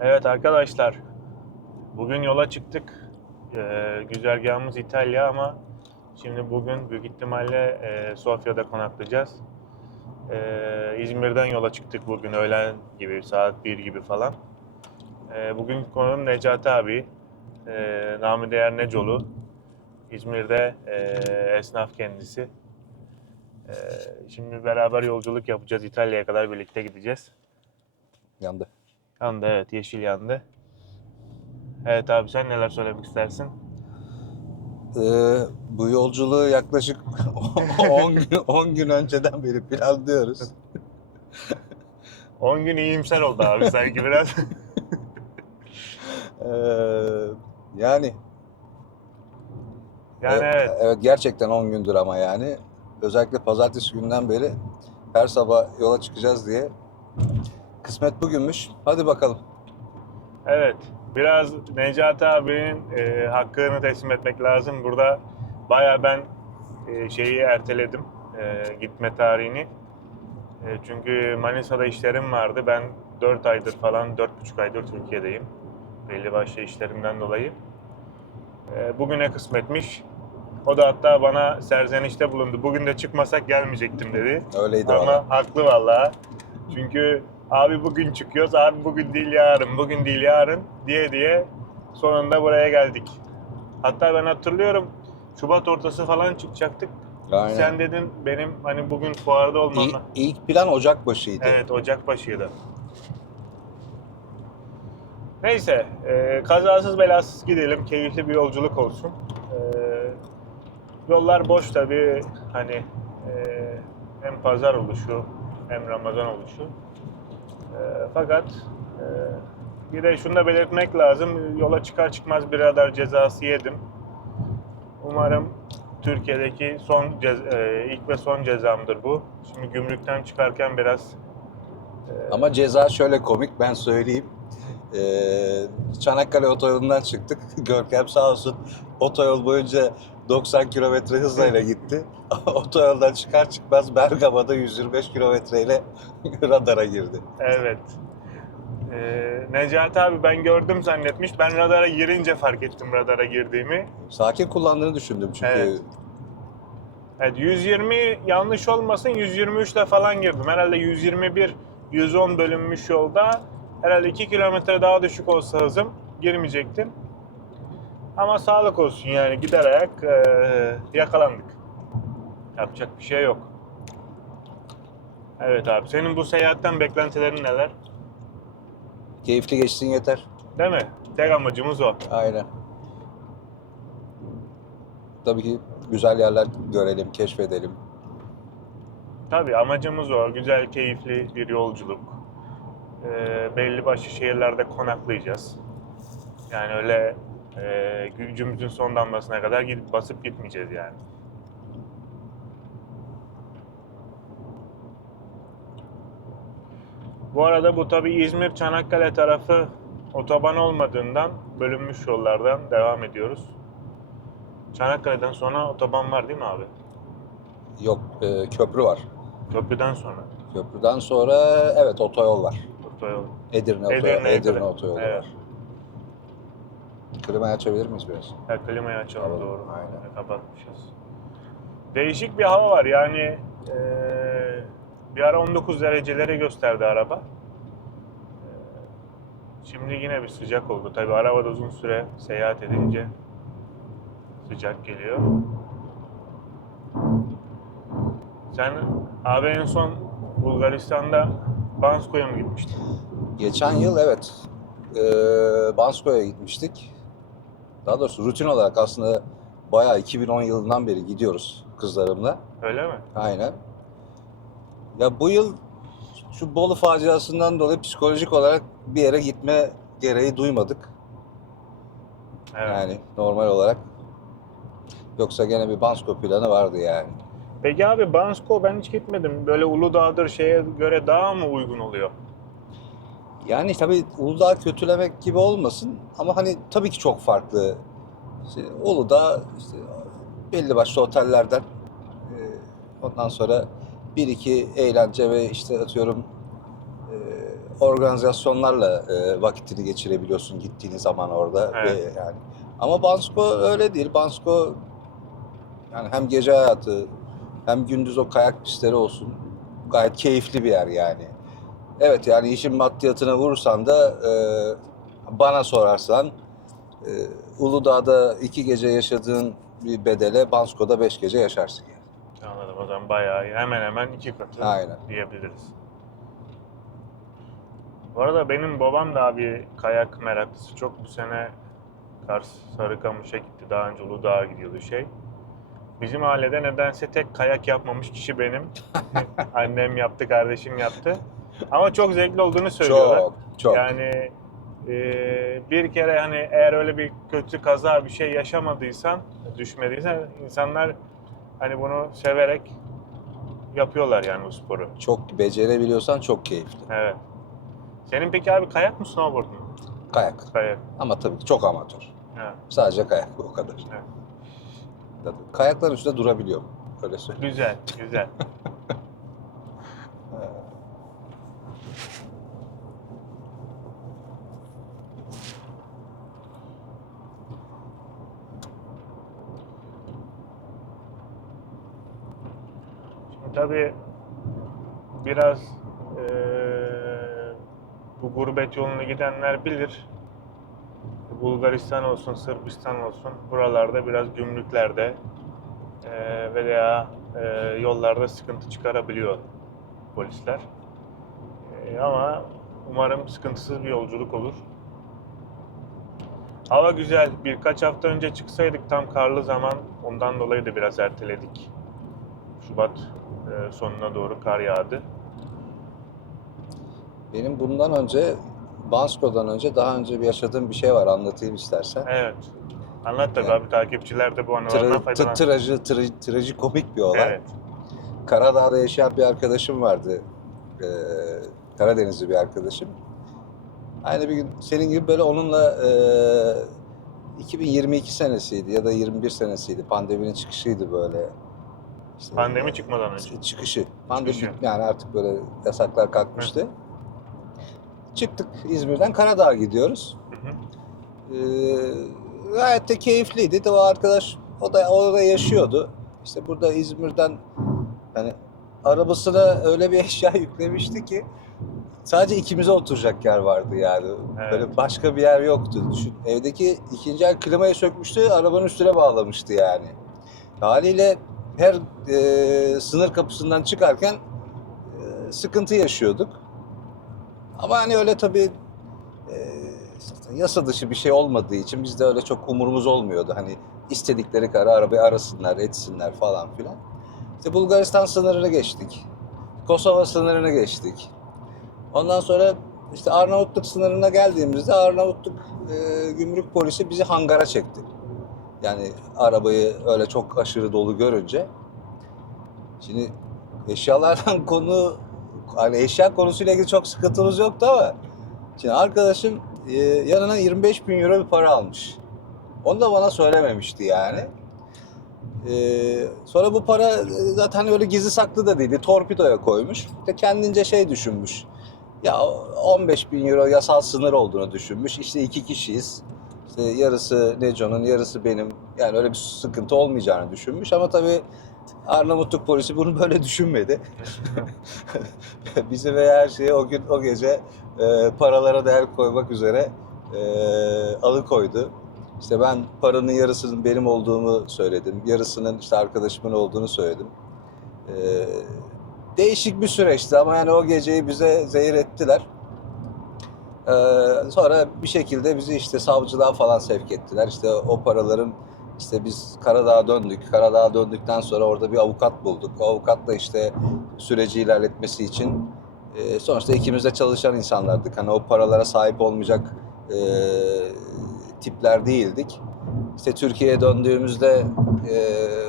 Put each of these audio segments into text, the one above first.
Evet arkadaşlar, bugün yola çıktık. Güzergahımız İtalya ama şimdi bugün büyük ihtimalle Sofya'da konaklayacağız. İzmir'den yola çıktık bugün öğlen gibi, saat 1 gibi falan. Bugün konuğum Necati abi, namı değer Necolu. İzmir'de esnaf kendisi. Şimdi beraber yolculuk yapacağız, İtalya'ya kadar birlikte gideceğiz. Yandı. Yandı, evet, yeşil yandı. Evet abi, sen neler söylemek istersin? Bu yolculuğu yaklaşık 10 gün önceden beri planlıyoruz. 10 gün iyimser oldu abi sanki biraz. Ee, yani Yani evet. evet gerçekten 10 gündür ama yani özellikle pazartesi günden beri her sabah yola çıkacağız diye. Kısmet bugünmüş. Hadi bakalım. Evet. Biraz Necati abinin hakkını teslim etmek lazım. Burada baya ben şeyi erteledim. Gitme tarihini. Çünkü Manisa'da işlerim vardı. Ben 4 aydır falan, 4,5 aydır Türkiye'deyim. Belli başlı işlerimden dolayı. Bugüne kısmetmiş. O da hatta bana serzenişte bulundu. Bugün de çıkmasak gelmeyecektim dedi. Öyleydi Ama valla. haklı vallahi. Çünkü abi bugün çıkıyoruz, abi bugün değil yarın, bugün değil yarın diye sonunda buraya geldik. Hatta ben hatırlıyorum Şubat ortası falan çıkacaktık. Aynen. Sen dedin benim hani bugün fuarda olmamla. İlk plan Ocak başıydı. Evet, Ocak başıydı. Neyse, kazasız belasız gidelim, keyifli bir yolculuk olsun. Yollar boş tabii, hani hem pazar oluşu hem Ramazan oluşu. Fakat bir de şunu da belirtmek lazım, yola çıkar çıkmaz bir radar cezası yedim. Umarım Türkiye'deki ilk ve son cezamdır bu. Şimdi gümrükten çıkarken biraz Ama ceza şöyle komik, ben söyleyeyim. Çanakkale otoyolundan çıktık. Görkem sağ olsun otoyol boyunca 90 kilometre hızla gitti. Otoyoldan çıkar çıkmaz Bergama'da 125 kilometreyle radara girdi. evet. Necati abi ben gördüm zannetmiş. Ben radara girince fark ettim radara girdiğimi. Sakin kullandığını düşündüm çünkü. Evet. Evet, 120 yanlış olmasın, 123 ile falan girdim. Herhalde 121, 110 bölünmüş yolda. Herhalde 2 kilometre daha düşük olsa hızım girmeyecektim. Ama sağlık olsun yani gider ayak yakalandık. Yapacak bir şey yok. Evet abi, senin bu seyahatten beklentilerin neler? Keyifli geçsin yeter. Değil mi? Tek amacımız o. Aynen. Tabii ki güzel yerler görelim, keşfedelim. Tabii amacımız o. Güzel, keyifli bir yolculuk. Belli başlı şehirlerde konaklayacağız. Yani öyle gücümüzün son damlasına kadar gidip basıp gitmeyeceğiz yani. Bu arada bu tabii İzmir Çanakkale tarafı otoban olmadığından bölünmüş yollardan devam ediyoruz. Çanakkale'den sonra otoban var değil mi abi? Yok, köprü var. Köprüden sonra Köprüden sonra evet otoyol var. otoyol. Edirne kadar. otoyolu Evet. var. Klimayı açabilir miyiz biraz? Klimayı açalım, Tamam, doğru. aynen. Kapatmışız. Değişik bir hava var yani bir ara 19 dereceleri gösterdi araba. Şimdi yine bir sıcak oldu. Tabii arabada uzun süre seyahat edince sıcak geliyor. Sen abi en son Bulgaristan'da Bansko'ya mı gitmiştin? Geçen yıl evet Bansko'ya gitmiştik. Daha doğrusu rutin olarak aslında bayağı 2010 yılından beri gidiyoruz kızlarımla. Öyle mi? Aynen. Ya bu yıl şu Bolu faciasından dolayı psikolojik olarak bir yere gitme gereği duymadık. Evet. Yani normal olarak. Yoksa gene bir Bansko planı vardı yani. Peki abi Bansko ben hiç gitmedim. Böyle Uludağ'dır şeye göre daha mı uygun oluyor? Yani tabii Uludağ kötülemek gibi olmasın ama hani tabii ki çok farklı. İşte Uludağ işte belli başlı otellerden ondan sonra bir iki eğlence ve işte atıyorum organizasyonlarla vakitini geçirebiliyorsun gittiğin zaman orada. Evet. Ve yani. Ama Bansko öyle değil. Bansko yani hem gece hayatı hem gündüz o kayak pistleri olsun gayet keyifli bir yer yani. Evet yani işin maddiyatına vurursan da bana sorarsan e, Uludağ'da 2 gece yaşadığın bir bedele Bansko'da 5 gece yaşarsın yani. Anladım. O zaman bayağı hemen hemen 2 katı Aynen. diyebiliriz. Bu arada benim babam da abi kayak meraklısı. Çok bu sene Kars Sarıkamış'a gitti. Daha önce Uludağ'a gidiyordu şey. Bizim ailede nedense tek kayak yapmamış kişi benim. Annem yaptı, kardeşim yaptı. Ama çok zevkli olduğunu söylüyorlar. Çok. Yani bir kere hani eğer öyle bir kötü kaza bir şey yaşamadıysan, düşmediysen insanlar hani bunu severek yapıyorlar yani bu sporu. Çok becerebiliyorsan çok keyifli. Evet. Senin peki abi kayak mı snowboard mu? Kayak. Kayak. Ama tabii ki çok amatör. Evet. Sadece kayak o kadar. Evet. Kayakların üstünde durabiliyor. Öyle söyleyeyim. Güzel, güzel. Şimdi tabii biraz bu gurbet yolunu gidenler bilir. Bulgaristan olsun, Sırbistan olsun buralarda biraz gümrüklerde veya yollarda sıkıntı çıkarabiliyor polisler. Ama umarım sıkıntısız bir yolculuk olur. Hava güzel. Birkaç hafta önce çıksaydık tam karlı zaman ondan dolayı da biraz erteledik. Şubat sonuna doğru kar yağdı. Benim bundan önce Bansko'dan önce daha önce bir yaşadığım bir şey var, anlatayım istersen. Evet. Anlat tabii Yani abi, takipçiler de bu anılardan faydalansın. Trajikomik bir olay. Evet. Karadağ'da yaşayan bir arkadaşım vardı. Karadenizli bir arkadaşım. Aynı bir gün senin gibi böyle onunla 2022 senesiydi ya da 21 senesiydi. Pandeminin çıkışıydı böyle. İşte, Pandemi çıkmadan önce. Çıkışı. Pandemi Çıkışı. yani artık böyle yasaklar kalkmıştı. Çıktık İzmir'den Karadağ'a gidiyoruz. Hı hı. Gayet de keyifliydi. De o arkadaş o da orada yaşıyordu. İşte burada İzmir'den hani arabasına öyle bir eşya yüklemişti ki sadece ikimize oturacak yer vardı yani. Evet. Böyle başka bir yer yoktu. Düşün, evdeki ikinci el klimayı sökmüştü, arabanın üstüne bağlamıştı yani. Haliyle her sınır kapısından çıkarken sıkıntı yaşıyorduk. Ama hani öyle tabii yasa dışı bir şey olmadığı için bizde öyle çok umurumuz olmuyordu. Hani istedikleri kadar arabayı arasınlar, etsinler falan filan. İşte Bulgaristan sınırını geçtik. Kosova sınırını geçtik. Ondan sonra işte Arnavutluk sınırına geldiğimizde Arnavutluk gümrük polisi bizi hangara çekti. Yani arabayı öyle çok aşırı dolu görünce. Şimdi eşyalardan hani eşya konusuyla ilgili çok sıkıntımız yoktu ama şimdi arkadaşım yanına 25 bin euro bir para almış. Onu da bana söylememişti yani. Sonra bu para zaten öyle gizli saklı da değildi. Torpidoya koymuş. İşte kendince şey düşünmüş. Ya 15 bin euro yasal sınır olduğunu düşünmüş. İşte 2 kişiyiz. İşte yarısı Neco'nun, yarısı benim. Yani öyle bir sıkıntı olmayacağını düşünmüş. Ama tabii Arnavutluk polisi bunu böyle düşünmedi. Bizi ve her şeyi o gece paralara değer koymak üzere alıkoydu. İşte ben paranın yarısının benim olduğunu söyledim. Yarısının işte arkadaşımın olduğunu söyledim. Değişik bir süreçti ama yani o geceyi bize zehir ettiler. Sonra bir şekilde bizi işte savcılığa falan sevk ettiler. İşte o paraların işte biz Karadağ'a döndük. Karadağ'a döndükten sonra orada bir avukat bulduk. O avukatla işte süreci ilerletmesi için sonuçta ikimiz de çalışan insanlardık. Hani o paralara sahip olmayacak tipler değildik. İşte Türkiye'ye döndüğümüzde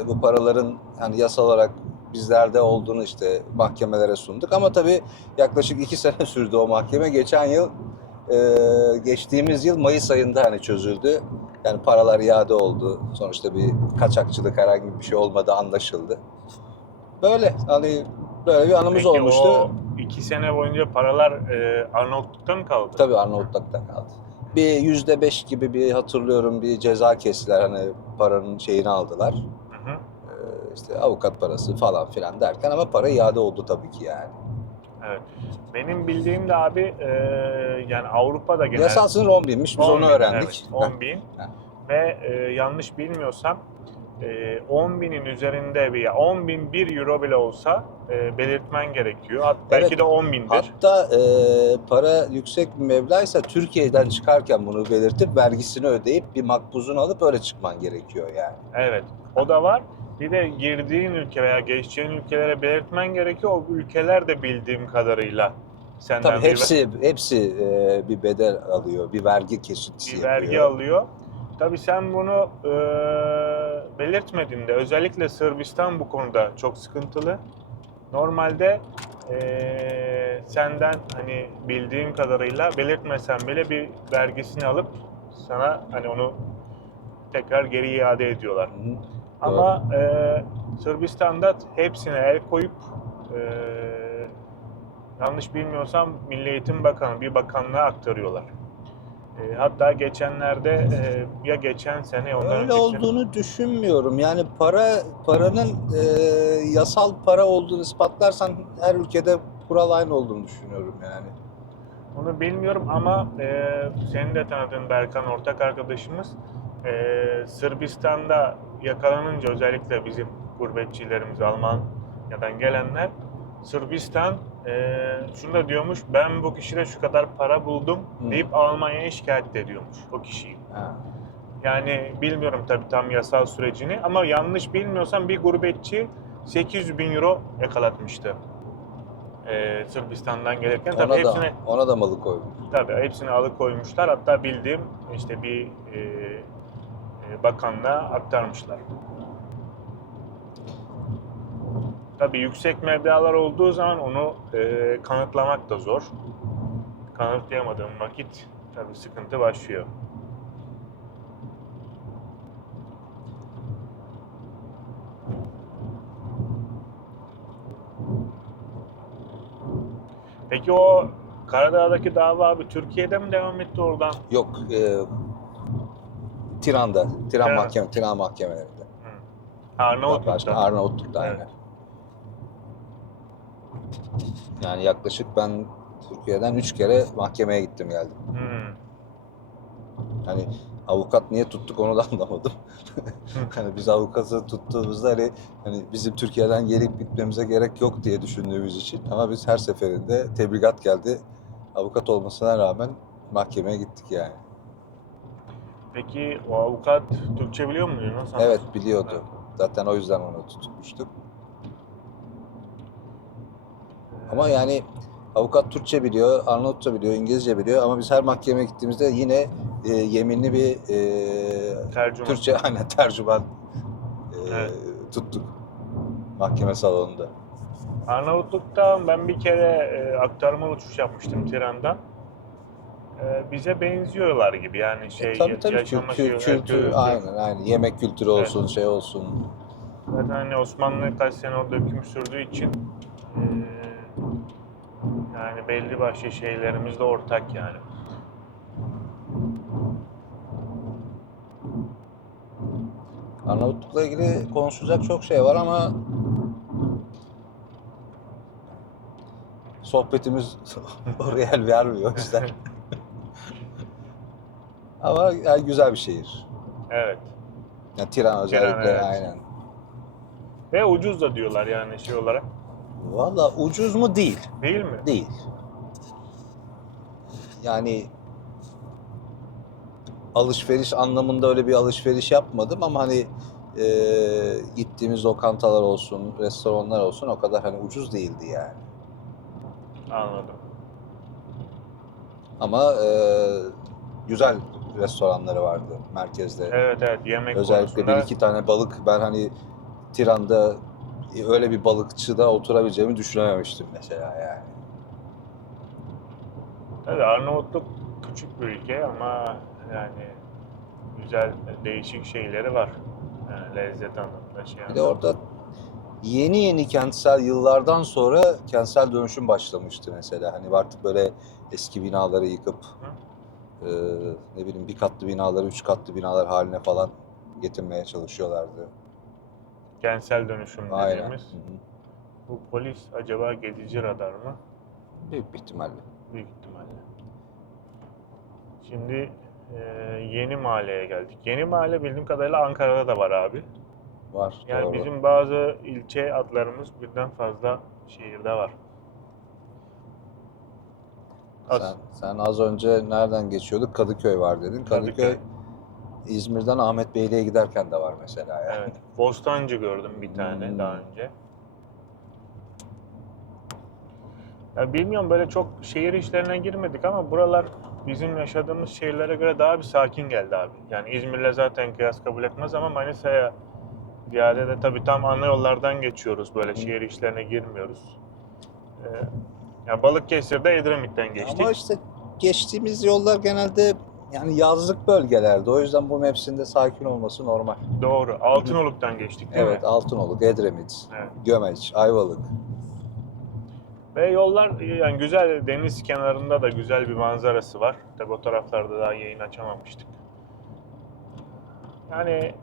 bu paraların hani yasal olarak bizlerde olduğunu işte mahkemelere sunduk. Ama tabii yaklaşık 2 sene sürdü o mahkeme. Geçen yıl, geçtiğimiz yıl Mayıs ayında hani çözüldü. Yani paralar iade oldu. Sonuçta bir kaçakçılık herhangi bir şey olmadı, anlaşıldı. Böyle hani böyle bir anımız Peki olmuştu. o 2 sene boyunca paralar Arnavutluk'ta mı kaldı? Tabii Arnavutluk'ta kaldı. Bir %5 gibi bir hatırlıyorum bir ceza kestiler hani paranın şeyini aldılar. Hı hı. İşte avukat parası falan filan derken ama para iade oldu tabii ki yani. Evet. Benim bildiğim de abi yani Avrupa'da genel Yasal sınır 10.000'miş biz 10 onu bin, öğrendik. Evet, 10 bin. Ve yanlış bilmiyorsam 10 binin üzerinde bir 10 bin 1 euro bile olsa belirtmen gerekiyor. Belki Evet. de 10 bindir. Hatta para yüksek bir meblağsa Türkiye'den çıkarken bunu belirtip vergisini ödeyip bir makbuzunu alıp öyle çıkman gerekiyor yani. Evet, o da var. Bir de girdiğin ülke veya geçeceğin ülkelere belirtmen gerekiyor. O ülkeler de bildiğim kadarıyla senden Tabii hepsi bir bedel alıyor, bir vergi kesintisi bir yapıyor. vergi alıyor. Tabii sen bunu belirtmediğinde, özellikle Sırbistan bu konuda çok sıkıntılı. Normalde senden hani bildiğim kadarıyla belirtmesen bile bir vergisini alıp sana hani onu tekrar geri iade ediyorlar. Hı hı. Ama Sırbistan'da hepsine el koyup yanlış bilmiyorsam Milli Eğitim Bakanı bir bakanlığa aktarıyorlar. Hatta geçenlerde ya geçen sene ondan Öyle önceki sene olduğunu düşünmüyorum. Yani paranın yasal para olduğunu ispatlarsan her ülkede kural aynı olduğunu düşünüyorum yani. onu bilmiyorum ama senin de tanıdığın Berkan ortak arkadaşımız Sırbistan'da yakalanınca özellikle bizim gurbetçilerimiz Almanya'dan gelenler Sırbistan şunu da diyormuş, ben bu kişide şu kadar para buldum deyip Almanya'ya şikayet ediyormuş o kişiyi. Ha. Yani bilmiyorum tabii tam yasal sürecini ama yanlış bilmiyorsam bir gurbetçi 800 bin euro yakalatmıştı. Sırbistan'dan gelirken tabii Ona da malı koymuş. tabii hepsini alıkoymuşlar. Hatta bildiğim işte bir bakanlığa aktarmışlar. Tabii yüksek meblağlar olduğu zaman onu kanıtlamak da zor. Kanıtlayamadığım vakit tabii sıkıntı başlıyor. Peki o Karadağ'daki dava abi Türkiye'de mi devam etti oradan? Yok, Tiran mahkemelerinde. Hı. Arnavutluk'ta. Arnavutluk'ta Evet. aynen. Yani yaklaşık ben Türkiye'den 3 kere mahkemeye gittim geldim. Hmm. Hani avukat niye tuttuk onu da anlamadım. Hani biz avukatı tuttuğumuzda hani bizim Türkiye'den gelip gitmemize gerek yok diye düşündüğümüz için ama biz her seferinde tebligat geldi. Avukat olmasına rağmen mahkemeye gittik yani. Peki o avukat Türkçe biliyor muydu? Nasıl Evet anlaşıldı? biliyordu. Zaten o yüzden onu tutmuştuk. Ama yani avukat Türkçe biliyor, Arnavutça biliyor, İngilizce biliyor ama biz her mahkemeye gittiğimizde yine yeminli bir Tercüman. Türkçe aynen tercüman Evet. tuttuk mahkeme salonunda. Arnavutluk'ta ben bir kere aktarmalı uçuş yapmıştım Tiran'dan. Bize benziyorlar gibi yani Tabii yaşama kültür aynen yemek kültürü Evet. olsun şey olsun. Zaten hani Osmanlı kaç sene orada hüküm sürdüğü için e, yani belli başlı şeylerimiz de ortak yani. Arnavutluk'la ilgili konuşacak çok şey var ama sohbetimiz oraya el vermiyor o yüzden. Ama yani güzel bir şehir. Evet. Yani Tiran Tiran, özellikle evet. aynen. Ve ucuz da diyorlar yani şey olarak. Valla ucuz mu değil. Değil mi? Değil. Yani alışveriş anlamında öyle bir alışveriş yapmadım ama hani gittiğimiz lokantalar olsun, restoranlar olsun o kadar hani ucuz değildi yani. Anladım. Ama güzel restoranları vardı merkezde. Evet, yemek Özellikle bir konusunda iki tane balık ben hani Tiran'da öyle bir balıkçıda oturabileceğimi düşünememiştim mesela yani. tabii Arnavutluk küçük bir ülke ama yani güzel değişik şeyleri var. Yani lezzet anlamında şey Bir de anlamında. orada yeni yeni kentsel yıllardan sonra kentsel dönüşüm başlamıştı mesela. Hani artık böyle eski binaları yıkıp e, ne bileyim bir katlı binaları 3 katlı binalar haline falan getirmeye çalışıyorlardı. Kentsel dönüşüm Aynen. dediğimiz. Hı hı. Bu polis acaba geçici radar mı? Büyük bir ihtimalle. Büyük ihtimalle. Şimdi Yeni Mahalle'ye geldik. Yeni Mahalle bildiğim kadarıyla Ankara'da da var abi. Var, Yani doğru. bizim bazı ilçe adlarımız birden fazla şehirde var. Sen az önce nereden geçiyorduk? Kadıköy var dedin. Kadıköy İzmir'den Ahmet Beyliğe giderken de var mesela yani. Evet. Bostancı gördüm bir tane daha önce. Ya bilmiyorum, böyle çok şehir işlerine girmedik ama buralar bizim yaşadığımız şehirlere göre daha bir sakin geldi abi. Yani İzmir'le zaten kıyas kabul etmez ama Manisa'ya ziyade de tabii tam ana yollardan geçiyoruz, böyle şehir işlerine girmiyoruz. Ya Balıkesir'de Edremit'ten geçtik. Ama işte geçtiğimiz yollar genelde yani yazlık bölgelerde. O yüzden bu mevsimde sakin olması normal. Doğru. Altınoluk'tan geçtik değil Evet, mi? Altınoluk, Edremit, Evet. Gömeç, Ayvalık. Ve yollar yani güzel, deniz kenarında da güzel bir manzarası var. Tabii o taraflarda daha yayın açamamıştık. Yani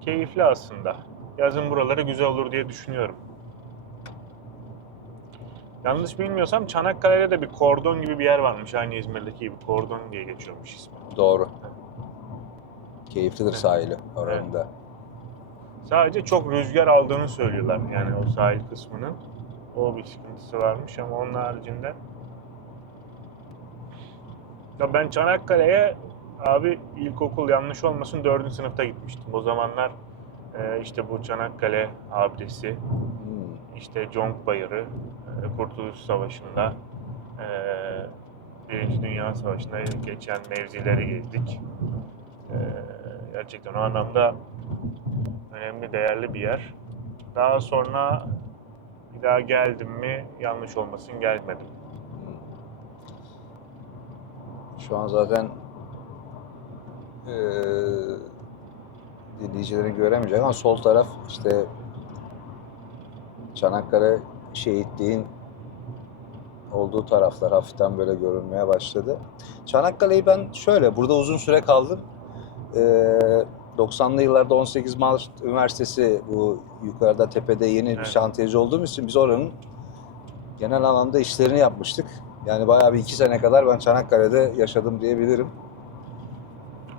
keyifli aslında. Yazın buraları güzel olur diye düşünüyorum. Yanlış bilmiyorsam Çanakkale'de de bir kordon gibi bir yer varmış. Aynı İzmir'deki gibi kordon diye geçiyormuş ismi. Doğru. Keyiflidir sahili oranın da. Sadece çok rüzgar aldığını söylüyorlar yani o sahil kısmının. O bir sıkıntısı varmış ama onun haricinde. Ya ben Çanakkale'ye abi ilkokul, yanlış olmasın, 4. sınıfta gitmiştim. O zamanlar işte bu Çanakkale abidesi, işte Conk Bayırı, Kurtuluş Savaşı'nda, Birinci Dünya Savaşı'nda geçen mevzileri gezdik. Gerçekten o anlamda önemli, değerli bir yer. Daha sonra bir daha geldim mi, yanlış olmasın, gelmedim. Şu an zaten dinleyicilerin göremeyecek ama sol taraf işte Çanakkale şehitliğin olduğu taraflar hafiften böyle görünmeye başladı. Çanakkale'yi ben şöyle, burada uzun süre kaldım. 90'lı yıllarda 18 Mart Üniversitesi bu yukarıda tepede yeni bir Evet. şantiyeci olduğumuz için biz oranın genel alanda işlerini yapmıştık. Yani bayağı bir 2 sene kadar ben Çanakkale'de yaşadım diyebilirim.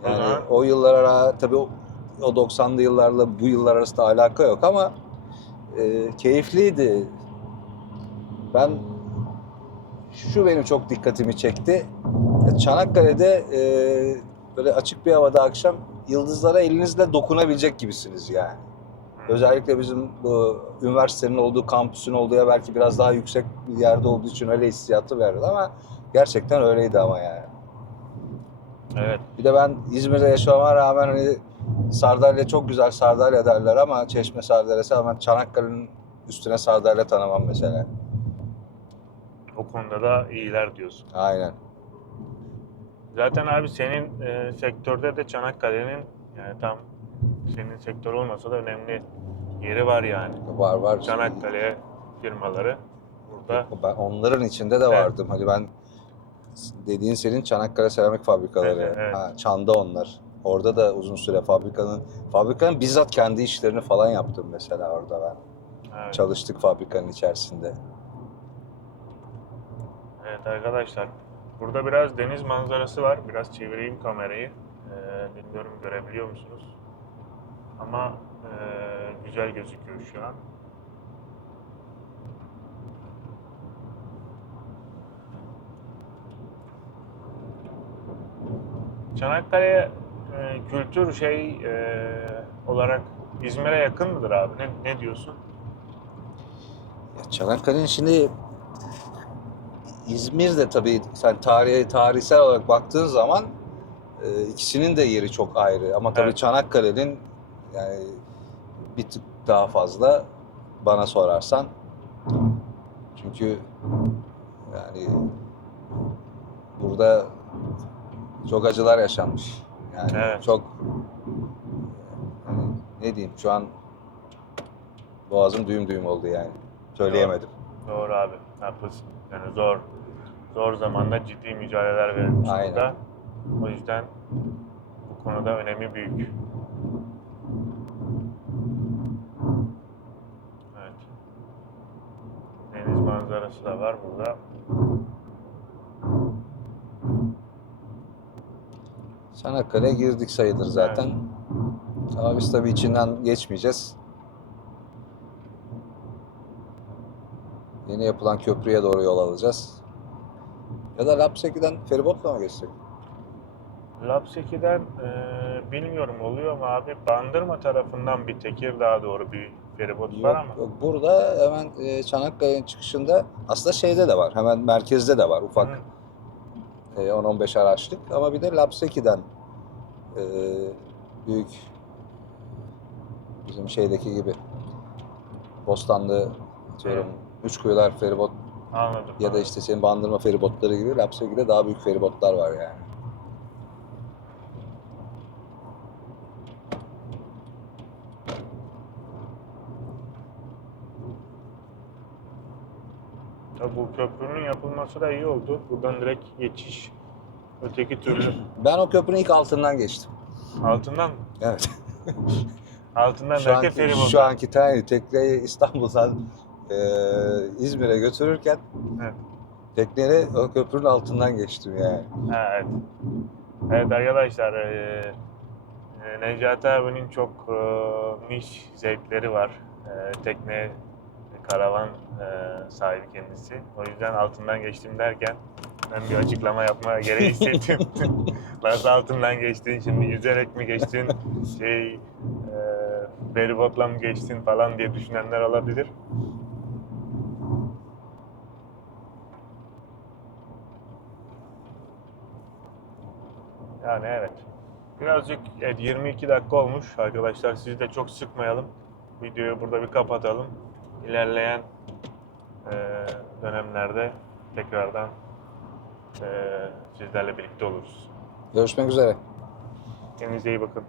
Yani o yıllara tabii o 90'lı yıllarla bu yıllar arasında alaka yok ama keyifliydi. Ben şu benim çok dikkatimi çekti. Çanakkale'de böyle açık bir havada akşam yıldızlara elinizle dokunabilecek gibisiniz yani. Özellikle bizim bu üniversitenin olduğu, kampüsün olduğu yer belki biraz daha yüksek bir yerde olduğu için öyle hissiyatı verdi ama gerçekten öyleydi ama yani. Evet. Bir de ben İzmir'de yaşamama rağmen hani sardalya çok güzel sardalya derler ama Çeşme sardalyası, ama Çanakkale'nin üstüne sardalya tanımam mesela. O konuda da iyiler diyorsun. Aynen. Zaten abi senin sektörde de Çanakkale'nin, yani tam senin sektör olmasa da önemli yeri var yani. Var. Çanakkale firmaları burada. Ben onların içinde de vardım. Hani ben dediğin senin Çanakkale Seramik Fabrikaları. Evet. Ha, Çan'da onlar. Orada da uzun süre fabrikanın bizzat kendi işlerini falan yaptım mesela orada ben. Evet. Çalıştık fabrikanın içerisinde. Evet arkadaşlar, burada biraz deniz manzarası var. Biraz çevireyim kamerayı. Bilmiyorum görebiliyor musunuz? Ama güzel gözüküyor şu an. Çanakkale kültür olarak İzmir'e yakın mıdır abi? Ne diyorsun? Ya Çanakkale'nin şimdi İzmir'de tabii sen tarihsel olarak baktığın zaman ikisinin de yeri çok ayrı. Ama tabii Evet. Çanakkale'nin yani bir tık daha fazla bana sorarsan. Çünkü yani burada çok acılar yaşanmış. Yani Evet. çok hani ne diyeyim şu an boğazım düğüm düğüm oldu yani. Söyleyemedim. Doğru abi. Haklısın. Yani zor zamanda ciddi mücadeleler verilmiş Aynen. burada. O yüzden bu konuda önemi büyük. Evet. Deniz manzarası da var burada. Çanakkale'ye girdik sayılır zaten. Ama biz tabii içinden geçmeyeceğiz. Yeni yapılan köprüye doğru yol alacağız. Ya da Lapseki'den feribotla mı geçsek? Lapseki'den bilmiyorum oluyor mu abi? Bandırma tarafından bir Tekirdağ'a doğru bir feribot var ama. Yok. Burada hemen Çanakkale'nin çıkışında aslında şeyde de var. Hemen merkezde de var ufak. Hı. 10-15 araçlık. Ama bir de Lapseki'den büyük bizim şeydeki gibi Bostanlı diyorum Üçkuyular feribot Anladım. ya da işte senin Bandırma feribotları gibi Lapseki'de daha büyük feribotlar var yani. Tabii bu köprünün yapılması da iyi oldu. Buradan direkt geçiş. Öteki türlü Ben o köprünün ilk altından geçtim. altından mı? Evet. Altından Şu derken anki, feribot. şu anki tane tekneyi İstanbul'dan İzmir'e götürürken Evet. tekneyle o köprünün altından geçtim yani. Ha, evet. Evet arkadaşlar, Necati abinin çok niş zevkleri var. Tekne, karavan sahibi kendisi. O yüzden altından geçtim derken ben bir açıklama yapma gereği hissettim. Nasıl altından geçtin, şimdi yüzerek mi geçtin, feribotla mı geçtin falan diye düşünenler olabilir. Yani evet. Birazcık 22 dakika olmuş arkadaşlar. Sizi de çok sıkmayalım. Videoyu burada bir kapatalım. İlerleyen dönemlerde tekrardan sizlerle birlikte oluruz. Görüşmek üzere. Kendinize iyi bakın.